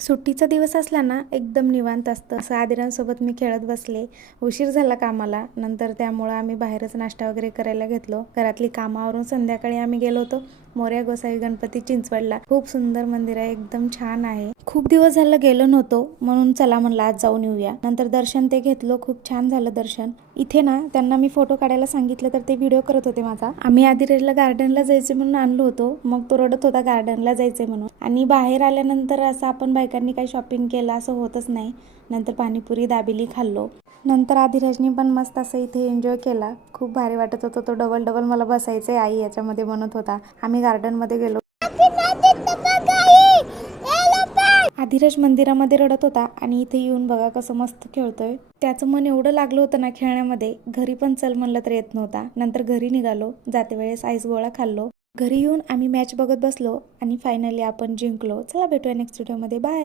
सुट्टीचा दिवस असला ना एकदम निवांत असतं. असं आदिरांसोबत मी खेळत बसले. उशीर झाला कामाला. नंतर त्यामुळं आम्ही बाहेरच नाश्ता वगैरे करायला घेतलो. घरातली कामावरून संध्याकाळी आम्ही गेलो होतो मोरया गोसावी गणपती चिंचवडला. खूप सुंदर मंदिर आहे, एकदम छान आहे. खूप दिवस झालं गेलो नव्हतो म्हणून चला म्हणलं आज जाऊन येऊया. नंतर दर्शन ते घेतलो, खूप छान झालं दर्शन. इथे ना त्यांना मी फोटो काढायला सांगितलं तर ते व्हिडिओ करत होते माझा. आम्ही आदिराजला गार्डनला जायचं म्हणून आणलो होतो, मग तो रडत होता गार्डनला जायचंय म्हणून. आणि बाहेर आल्यानंतर असं आपण बायकांनी काही शॉपिंग केलं असं होतच नाही. नंतर पाणीपुरी दाबेली खाल्लो. नंतर आदिराजनी पण मस्त असं इथे एन्जॉय केला. खूप भारी वाटत होतं. तो डबल डबल मला बसायचंय आई याच्यामध्ये म्हणत होता. आम्ही गार्डन मध्ये गेलो. आदिराज मंदिरामध्ये रडत होता आणि इथे येऊन बघा कसं मस्त खेळतोय. त्याचं मन एवढं लागलं होतं ना खेळण्यामध्ये, घरी पण चल म्हणलं तर येत नव्हता. नंतर घरी निघालो. जाते वेळेस आईस गोळा खाल्लो. घरी येऊन आम्ही मॅच बघत बसलो आणि फायनली आपण जिंकलो. चला भेटूया नेक्स्ट व्हिडिओमध्ये. बाय.